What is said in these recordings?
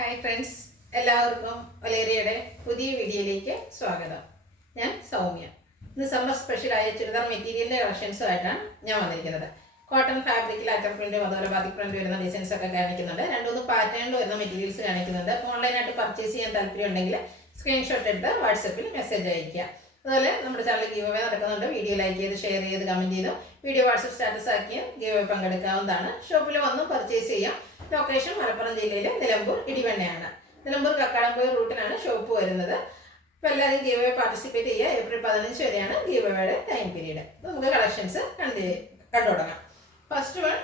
Hi friends, എല്ലാവർക്കും ഒലേറിയയുടെ പുതിയ വീഡിയോയിലേക്ക് സ്വാഗതം. ഞാൻ സൗമ്യ. ഇന്ന് സമ്മർ സ്പെഷ്യലായ ചുരിദാർ മെറ്റീരിയലിൻ്റെ കളക്ഷൻസുമായിട്ടാണ് ഞാൻ വന്നിരിക്കുന്നത്. കോട്ടൺ ഫാബ്രിക്കിൽ അറ്റർ പ്രിൻറ്റും അതുപോലെ ബാത്തിക് പ്രിൻറ്റ് വരുന്ന ഡിസൈൻസ് ഒക്കെ കാണിക്കുന്നുണ്ട്. രണ്ടുമൂന്ന് പാറ്റേണിൽ വരുന്ന മെറ്റീരിയൽസ് കാണിക്കുന്നുണ്ട്. അപ്പോൾ ഓൺലൈനായിട്ട് പർച്ചേസ് ചെയ്യാൻ താല്പര്യം ഉണ്ടെങ്കിൽ സ്ക്രീൻഷോട്ട് എടുത്ത് വാട്സപ്പിൽ മെസ്സേജ് അയയ്ക്കുക. അതുപോലെ നമ്മുടെ ചാനലിൽ ഗീവ് അവേ നടക്കുന്നുണ്ട്. വീഡിയോ ലൈക്ക് ചെയ്ത് ഷെയർ ചെയ്ത് കമൻറ്റ് ചെയ്തും വീഡിയോ വാട്സപ്പ് സ്റ്റാറ്റസ് ആക്കിയും ഗീവ് അവേ പങ്കെടുക്കാവുന്നതാണ്. ഷോപ്പിൽ വന്നും പർച്ചേസ് ചെയ്യാം. ലൊക്കേഷൻ മലപ്പുറം ജില്ലയിലെ നിലമ്പൂർ ഇടിവണ്ണയാണ്. നിലമ്പൂർ കക്കാടംപൊയിൽ റൂട്ടിനാണ് ഷോപ്പ് വരുന്നത്. അപ്പോൾ എല്ലാവരും ഗീവ് അവേ പാർട്ടിസിപ്പേറ്റ് ചെയ്യുക. ഏപ്രിൽ 15 വരെയാണ് ഗീവ് അവേയുടെ ടൈം പീരീഡ്. നമുക്ക് കളക്ഷൻസ് കണ്ടു തുടങ്ങാം. ഫസ്റ്റ് വൺ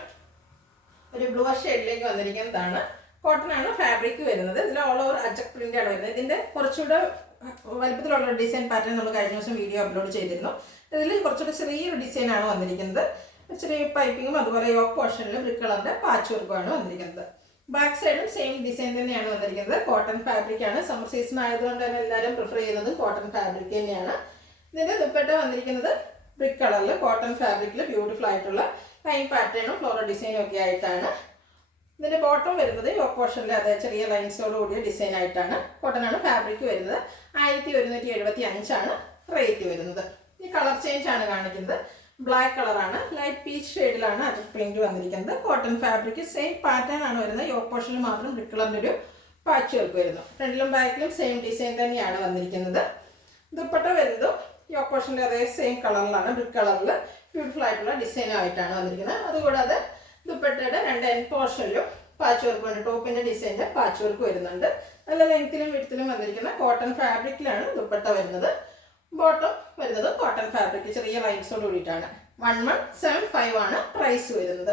ഒരു ബ്ലൂ ഷെയ്ഡിലേക്ക് വന്നിരിക്കുന്നതാണ്. കോട്ടൺ ആണ് ഫാബ്രിക് വരുന്നത്. ഇതിൽ ഓൾ ഓവർ അജക് പ്രിന്റ് ആണ് വരുന്നത്. ഇതിൻ്റെ കുറച്ചുകൂടെ വലുപ്പത്തിലുള്ള ഡിസൈൻ പാറ്റേൺ നമ്മൾ കഴിഞ്ഞ ദിവസം വീഡിയോ അപ്ലോഡ് ചെയ്തിരുന്നു. ഇതിൽ കുറച്ചുകൂടെ ചെറിയൊരു ഡിസൈനാണ് വന്നിരിക്കുന്നത്. ചെറിയ പൈപ്പിങ്ങും അതുപോലെ യോക്ക് പോർഷനിലും ബ്രിക്ക് കളറിൻ്റെ പാച്ച് വർക്കുമാണ് വന്നിരിക്കുന്നത്. ബാക്ക് സൈഡും സെയിം ഡിസൈൻ തന്നെയാണ് വന്നിരിക്കുന്നത്. കോട്ടൺ ഫാബ്രിക് ആണ്. സമ്മർ സീസൺ ആയതുകൊണ്ട് തന്നെ എല്ലാവരും പ്രിഫർ ചെയ്യുന്നത് കോട്ടൺ ഫാബ്രിക് തന്നെയാണ്. ഇതിൻ്റെ ദുപ്പട്ട വന്നിരിക്കുന്നത് ബ്രിക്ക് കളറിൽ കോട്ടൺ ഫാബ്രിക്കിൽ ബ്യൂട്ടിഫുൾ ആയിട്ടുള്ള ലൈൻ പാറ്റേണും ഫ്ലോറൽ ഡിസൈനും ഒക്കെ ആയിട്ടാണ്. ഇതിൻ്റെ ബോട്ടം വരുന്നത് യോക്ക് പോർഷനിൽ അതേ ചെറിയ ലൈൻസോട് കൂടിയ ഡിസൈൻ ആയിട്ടാണ്. കോട്ടൺ ആണ് ഫാബ്രിക് വരുന്നത്. 1175 റേറ്റ് വരുന്നത്. ഈ കളർ ചേഞ്ച് ആണ് കാണിക്കുന്നത്. ബ്ലാക്ക് കളറാണ്. ലൈറ്റ് പീച്ച് ഷെയ്ഡിലാണ് അജക് പ്രിന്റ് വന്നിരിക്കുന്നത്. കോട്ടൺ ഫാബ്രിക് സെയിം പാറ്റേൺ ആണ് വരുന്നത്. യോക്ക് പോർഷനിൽ മാത്രം ബ്രിക്ക് കളറിൻ്റെ ഒരു പാച്ച് വർക്ക് വരുന്നു. ഫ്രണ്ടിലും ബാക്കിലും സെയിം ഡിസൈൻ തന്നെയാണ് വന്നിരിക്കുന്നത്. ദുപ്പട്ട വരുന്നതും യോക്ക് പോർഷനിൽ അതേ സെയിം കളറിലാണ്. ബ്രിക്ക് കളറിൽ ബ്യൂട്ടിഫുൾ ആയിട്ടുള്ള ഡിസൈനായിട്ടാണ് വന്നിരിക്കുന്നത്. അതുകൂടാതെ ദുപ്പട്ടയുടെ രണ്ട് എൻഡ് പോർഷനിലും പാച്ച് വർക്ക് ഉണ്ട്. ടോപ്പിൻ്റെ ഡിസൈൻ്റെ പാച്ച് വർക്ക് വരുന്നുണ്ട്. നല്ല ലെങ്ത്തിലും വിഡ്ത്തിലും വന്നിരിക്കുന്ന കോട്ടൺ ഫാബ്രിക്കിലാണ് ദുപ്പട്ട വരുന്നത്. ബോട്ടം വരുന്നത് കോട്ടൺ ഫാബ്രിക് ചെറിയ ലൈൻസോട് കൂടിയിട്ടാണ്. 1175 പ്രൈസ് വരുന്നത്.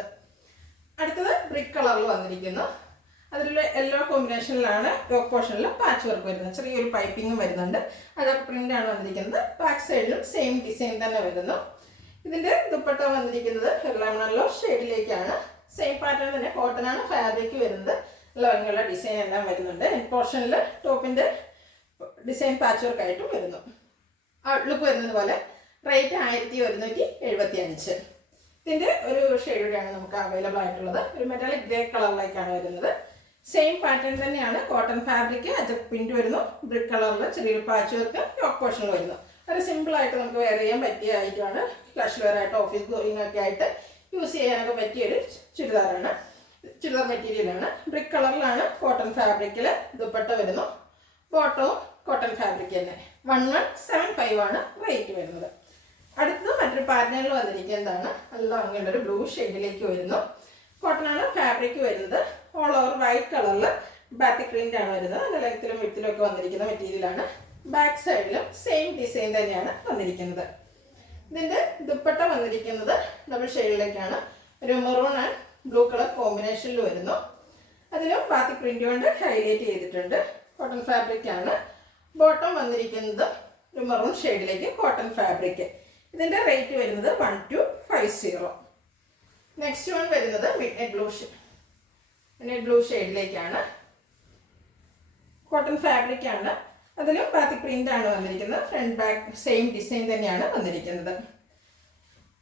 അടുത്തത് ബ്രിക്ക് കളറിൽ വന്നിരിക്കുന്നു. അതിലുള്ള യെല്ലോ കോമ്പിനേഷനിലാണ് യോക്ക് പോർഷനിൽ പാച്ച് വർക്ക് വരുന്നത്. ചെറിയൊരു പൈപ്പിങ്ങും വരുന്നുണ്ട്. അതൊക്കെ പ്രിൻ്റാണ് വന്നിരിക്കുന്നത്. ബാക്ക് സൈഡിലും സെയിം ഡിസൈൻ തന്നെ വരുന്നു. ഇതിൻ്റെ ദുപ്പട്ട വന്നിരിക്കുന്നത് ലെമണല്ലോ ഷെയ്ഡിലേക്കാണ്. സെയിം പാറ്റേൺ തന്നെ കോട്ടൺ ആണ് ഫാബ്രിക് വരുന്നത്. ഭംഗിയുള്ള ഡിസൈൻ എല്ലാം വരുന്നുണ്ട്. എൻഡ് പോർഷനിൽ ടോപ്പിൻ്റെ ഡിസൈൻ പാച്ച് വർക്ക് ആയിട്ടും വരുന്നു. ഔട്ട്ലുക്ക് വരുന്നത് പോലെ. റേറ്റ് 1175. ഇതിൻ്റെ ഒരു ഷെയ്ഡാണ് നമുക്ക് അവൈലബിൾ ആയിട്ടുള്ളത്. ഒരു മെറ്റാലിക് ഗ്രേ കളറിലേക്കാണ് വരുന്നത്. സെയിം പാറ്റേൺ തന്നെയാണ്. കോട്ടൺ ഫാബ്രിക് അജക് പ്രിന്റ് വരുന്നു. ബ്രിക്ക് കളറിൽ ചെറിയൊരു പാച്ച് വർക്ക് യോക്ക് പോർഷനിൽ വരുന്നു. ഒരു സിമ്പിളായിട്ട് നമുക്ക് വെയർ ചെയ്യാൻ പറ്റിയ ഐറ്റമാണ്. ക്ലാഷ് വെയർ ആയിട്ട് ഓഫീസ് ഗോയിങ് ഒക്കെ ആയിട്ട് യൂസ് ചെയ്യാനൊക്കെ പറ്റിയൊരു ചുരിദാറാണ്. ചുരിദാർ മെറ്റീരിയലാണ്. ബ്രിക്ക് കളറിലാണ് കോട്ടൺ ഫാബ്രിക്കിൽ ദുപ്പട്ട വരുന്നു. ബോട്ടവും കോട്ടൺ ഫാബ്രിക് തന്നെ. 1175 റേറ്റ് വരുന്നത്. അടുത്തത് മറ്റൊരു പാറ്റേണിൽ വന്നിരിക്കുന്നതാണ്. നല്ല ഭംഗിയുള്ളൊരു ബ്ലൂ ഷെയ്ഡിലേക്ക് വരുന്നു. കോട്ടൺ ആണ് ഫാബ്രിക് വരുന്നത്. ഓൾ ഓവർ വൈറ്റ് കളറിൽ ബാത്തിക് പ്രിന്റ് ആണ് വരുന്നത്. നല്ല ലെങ്ത്തിലും വിഡ്ത്തിലും ഒക്കെ വന്നിരിക്കുന്ന മെറ്റീരിയലാണ്. ബാക്ക് സൈഡിലും സെയിം ഡിസൈൻ തന്നെയാണ് വന്നിരിക്കുന്നത്. ഇതിൻ്റെ ദുപ്പട്ട വന്നിരിക്കുന്നത് ഡബിൾ ഷെയ്ഡിലേക്കാണ്. ഒരു മെറൂൺ ആൻഡ് ബ്ലൂ കളർ കോമ്പിനേഷനിൽ വരുന്നു. അതിലും ബാത്തിക് പ്രിന്റ് കൊണ്ട് ഹൈലൈറ്റ് ചെയ്തിട്ടുണ്ട്. കോട്ടൺ ഫാബ്രിക് ആണ്. ബോട്ടം വന്നിരിക്കുന്നത് ഒരു മെറൂൺ ഷെയ്ഡിലേക്ക് കോട്ടൺ ഫാബ്രിക്. ഇതിൻ്റെ റേറ്റ് വരുന്നത് 1250. നെക്സ്റ്റ് വൺ വരുന്നത് മിഡ് ബ്ലൂ ഷെയ്ഡിലേക്കാണ്. കോട്ടൺ ഫാബ്രിക് ആണ്. അതിലും ബാത്തിക് പ്രിന്റ് ആണ് വന്നിരിക്കുന്നത്. ഫ്രണ്ട് ബാക്ക് സെയിം ഡിസൈൻ തന്നെയാണ് വന്നിരിക്കുന്നത്.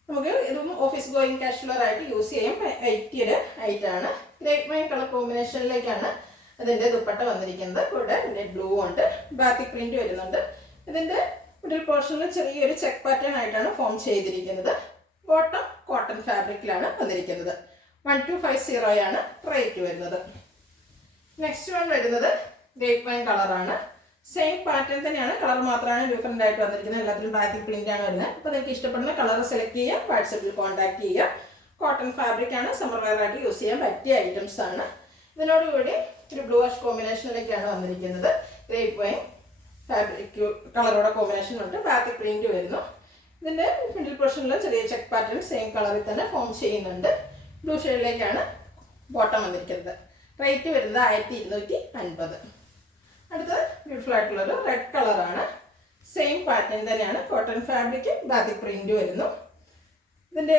നമുക്ക് ഇതും ഓഫീസ് ഗോയിങ് കാഷ്വലർ ആയിട്ട് യൂസ് ചെയ്യാൻ പറ്റിയൊരു ഐറ്റാണ്. ഗ്രേപ്പ് വൈൻ കളർ കോമ്പിനേഷനിലേക്കാണ് ഇതിൻ്റെ ദുപ്പട്ട വന്നിരിക്കുന്നത്. കൂടെ ബ്ലൂ ഉണ്ട്. ബാത്തിക് പ്രിന്റ് വരുന്നുണ്ട്. ഇതിൻ്റെ മിഡിൽ പോർഷനിൽ ചെറിയൊരു ചെക്ക് പാറ്റേൺ ആയിട്ടാണ് ഫോം ചെയ്തിരിക്കുന്നത്. ബോട്ടം കോട്ടൺ ഫാബ്രിക്കിലാണ് വന്നിരിക്കുന്നത്. 1250 റേറ്റ് വരുന്നത്. നെക്സ്റ്റ് വൺ വരുന്നത് ഗ്രേപ്പ് വൈൻ കളറാണ്. സെയിം പാറ്റേൺ തന്നെയാണ്. കളർ മാത്രമാണ് ഡിഫറെൻ്റ് ആയിട്ട് വന്നിരിക്കുന്നത്. എല്ലാത്തിലും ബാത്തിക് പ്രിന്റ് ആണ് വരുന്നത്. അപ്പോൾ നിങ്ങൾക്ക് ഇഷ്ടപ്പെടുന്ന കളർ സെലക്ട് ചെയ്യുക. വാട്സപ്പിൽ കോൺടാക്ട് ചെയ്യുക. കോട്ടൺ ഫാബ്രിക് ആണ്. സമ്മർ വെയർ ആയിട്ട് യൂസ് ചെയ്യാൻ പറ്റിയ ഐറ്റംസ് ആണ്. ഇതിനോടുകൂടി ഒരു ബ്ലൂ ആഷ് കോമ്പിനേഷനിലേക്കാണ് വന്നിരിക്കുന്നത്. ഗ്രേപ്പ് വൈൻ ഫാബ്രിക് കളറോടെ കോമ്പിനേഷൻ ഉണ്ട്. ബാത്തിക് പ്രിന്റ് വരുന്നു. ഇതിൻ്റെ മിഡിൽ പോർഷനിൽ ചെറിയ ചെക്ക് പാറ്റേൺ സെയിം കളറിൽ തന്നെ ഫോം ചെയ്യുന്നുണ്ട്. ബ്ലൂ ഷെയ്ഡിലേക്കാണ് ബോട്ടം വന്നിരിക്കുന്നത്. റേറ്റ് വരുന്നത് 1250. അടുത്തത് ബ്യൂട്ടിഫുൾ ആയിട്ടുള്ളൊരു റെഡ് കളറാണ്. സെയിം പാറ്റേൺ തന്നെയാണ്. കോട്ടൺ ഫാബ്രിക് ബാത്തിക് പ്രിന്റ് വരുന്നു. ഇതിൻ്റെ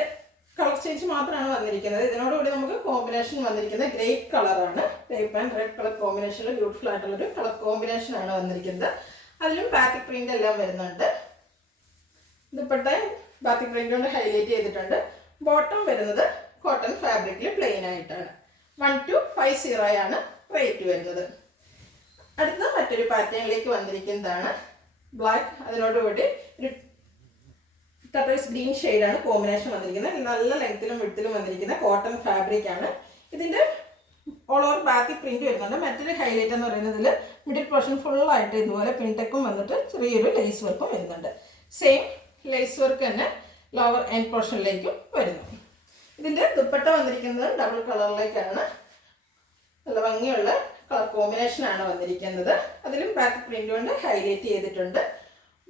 കളർ ചേഞ്ച് മാത്രമാണ് വന്നിരിക്കുന്നത്. ഇതിനോടുകൂടി നമുക്ക് കോമ്പിനേഷൻ വന്നിരിക്കുന്നത് ഗ്രേപ്പ് കളറാണ്. ഗ്രേപ്പ് ആൻഡ് റെഡ് കളർ കോമ്പിനേഷനിൽ ബ്യൂട്ടിഫുൾ ആയിട്ടുള്ളൊരു കളർ കോമ്പിനേഷനാണ് വന്നിരിക്കുന്നത്. അതിലും ബാത്തിക് പ്രിന്റ് എല്ലാം വരുന്നുണ്ട്. ദുപ്പട്ട ബാത്തിക് പ്രിന്റ് കൊണ്ട് ഹൈലൈറ്റ് ചെയ്തിട്ടുണ്ട്. ബോട്ടം വരുന്നത് കോട്ടൺ ഫാബ്രിക്കിൽ പ്ലെയിൻ ആയിട്ടാണ്. 1250 റേറ്റ് വരുന്നത്. അടുത്ത മറ്റൊരു പാറ്റേണിലേക്ക് വന്നിരിക്കുന്നതാണ് ബ്ലാക്ക്, അതിനോടുകൂടി ഒരു ടർക്കോയ്സ് ഗ്രീൻ ഷെയ്ഡാണ് കോമ്പിനേഷൻ വന്നിരിക്കുന്നത്. നല്ല ലെങ്ത്തിലും വിഡ്ത്തിലും വന്നിരിക്കുന്ന കോട്ടൺ ഫാബ്രിക് ആണ്. ഇതിൻ്റെ ഓൾ ഓവർ ബാക്കി പ്രിന്റ് വരുന്നുണ്ട്. മറ്റൊരു ഹൈലൈറ്റ് എന്ന് പറയുന്നതിൽ മിഡിൽ പോർഷൻ ഫുള്ളായിട്ട് ഇതുപോലെ പിൻടെക്കും വന്നിട്ട് ചെറിയൊരു ലേസ് വർക്കും വരുന്നുണ്ട്. സെയിം ലേസ് വർക്ക് തന്നെ ലോവർ എൻഡ് പോർഷനിലേക്കും വരുന്നു. ഇതിൻ്റെ ദുപ്പട്ട വന്നിരിക്കുന്നത് ഡബിൾ കളറിലേക്കാണ്. നല്ല ഭംഗിയുള്ള കളർ കോമ്പിനേഷനാണ് വന്നിരിക്കുന്നത്. അതിലും ബാക്ക് പ്രിന്റ് കൊണ്ട് ഹൈലൈറ്റ് ചെയ്തിട്ടുണ്ട്.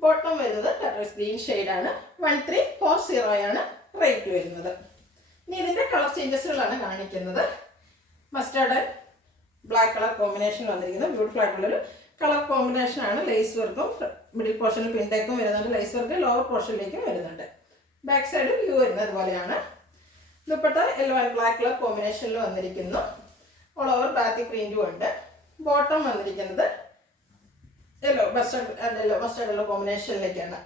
ബോട്ടം വരുന്നത് ടർക്കോയ്സ് ഗ്രീൻ ഷെയ്ഡാണ്. 1340 ആണ് റേറ്റ് വരുന്നത്. ഇനി ഇതിൻ്റെ കളർ ചേഞ്ചസുകളാണ് കാണിക്കുന്നത്. മസ്റ്റാർഡ് ബ്ലാക്ക് കളർ കോമ്പിനേഷൻ വന്നിരിക്കുന്നത്. ബ്യൂട്ടിഫുൾ ആയിട്ടുള്ളൊരു കളർ കോമ്പിനേഷനാണ്. ലേസ് വർക്കും മിഡിൽ പോർഷനിൽ പിൻടേക്കും വരുന്നുണ്ട്. ലേസ് വർക്ക് ലോവർ പോർഷനിലേക്കും വരുന്നുണ്ട്. ബാക്ക് സൈഡ് വ്യൂ വരുന്നത് പോലെയാണ്. Dupatta yellow and black colour കോമ്പിനേഷനിൽ വന്നിരിക്കുന്നു. ഓൾ ഓവർ ബാത്തി പ്രിന്റും ഉണ്ട്. ബോട്ടം വന്നിരിക്കുന്നത് യെല്ലോ മസ്റ്റാർഡ് കോമ്പിനേഷനിലേക്കാണ്.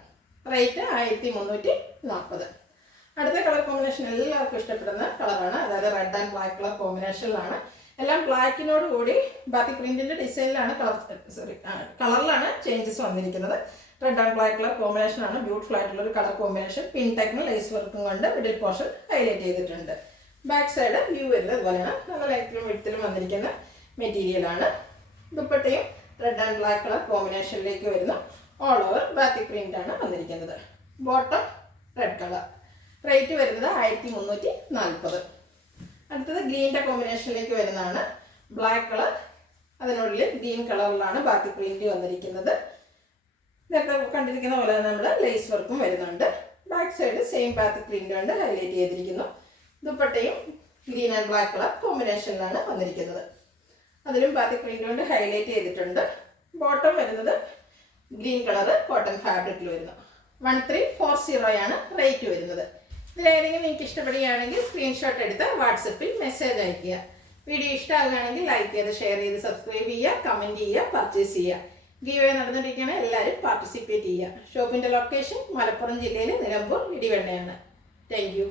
റേറ്റ് 1340. അടുത്ത കളർ കോമ്പിനേഷൻ എല്ലാവർക്കും ഇഷ്ടപ്പെടുന്ന കളറാണ്. അതായത് റെഡ് ആൻഡ് ബ്ലാക്ക് കളർ കോമ്പിനേഷനിലാണ്. എല്ലാം ബ്ലാക്കിനോട് കൂടി ബാത്തി പ്രിന്റിന്റെ ഡിസൈനിലാണ് കളറിലാണ് ചേഞ്ചസ് വന്നിരിക്കുന്നത്. റെഡ് ആൻഡ് ബ്ലാക്ക് കളർ കോമ്പിനേഷനാണ്. ബ്യൂട്ടിഫുൾ ആയിട്ടുള്ള ഒരു കളർ കോമ്പിനേഷൻ. പിൻ ടെക്നും ലേസ് വർക്കും കൊണ്ട് മിഡിൽ പോർഷൻ ഹൈലൈറ്റ് ചെയ്തിട്ടുണ്ട്. ബാക്ക് സൈഡ് വ്യൂ വരുന്നത് പോലെയാണ്. നല്ല ലെങ്ത്തിലും വിഡ്ത്തിലും വന്നിരിക്കുന്ന മെറ്റീരിയലാണ്. ദുപ്പട്ടയും റെഡ് ആൻഡ് ബ്ലാക്ക് കളർ കോമ്പിനേഷനിലേക്ക് വരുന്ന ഓൾ ഓവർ ബാത്തി പ്രിന്റ് ആണ് വന്നിരിക്കുന്നത്. Bottom red colour. റേറ്റ് വരുന്നത് 1340. അടുത്തത് ഗ്രീൻ്റെ കോമ്പിനേഷനിലേക്ക് വരുന്നതാണ്. ബ്ലാക്ക് കളർ, അതിനുള്ളിൽ ഗ്രീൻ കളറിലാണ് ബാക്കി പ്രിന്റ് വന്നിരിക്കുന്നത്. നേരത്തെ കണ്ടിരിക്കുന്ന പോലെ നമ്മൾ ലേസ് വർക്കും വരുന്നുണ്ട്. ബാക്ക് സൈഡ് സെയിം ബാത്തി പ്രിന്റ് കൊണ്ട് ഹൈലൈറ്റ് ചെയ്തിരിക്കുന്നു. ദുപ്പട്ടയും ഗ്രീൻ ആൻഡ് ബ്ലാക്ക് കളർ കോമ്പിനേഷനിലാണ് വന്നിരിക്കുന്നത്. അതിലും ബാത്തി പ്രിന്റ് കൊണ്ട് ഹൈലൈറ്റ് ചെയ്തിട്ടുണ്ട്. ബോട്ടം വരുന്നത് ഗ്രീൻ കളർ കോട്ടൺ ഫാബ്രിക്കിൽ വരുന്നു. 1340 ആണ് റേറ്റ് വരുന്നത്. ഇതിലേതെങ്കിലും നിങ്ങൾക്ക് ഇഷ്ടപ്പെടുകയാണെങ്കിൽ സ്ക്രീൻഷോട്ട് എടുത്ത് വാട്സപ്പിൽ മെസ്സേജ് അയയ്ക്കുക. വീഡിയോ ഇഷ്ടമാകുകയാണെങ്കിൽ ലൈക്ക് ചെയ്ത് ഷെയർ ചെയ്ത് സബ്സ്ക്രൈബ് ചെയ്യുക, കമൻറ്റ് ചെയ്യുക, പർച്ചേസ് ചെയ്യുക. ഗീവ് നടന്നിരിക്കുകയാണ്. എല്ലാവരും പാർട്ടിസിപ്പേറ്റ് ചെയ്യുക. ഷോപ്പിൻ്റെ ലൊക്കേഷൻ മലപ്പുറം ജില്ലയിൽ നിലമ്പൂർ ഇടിവണ്ണയാണ്. Thank you.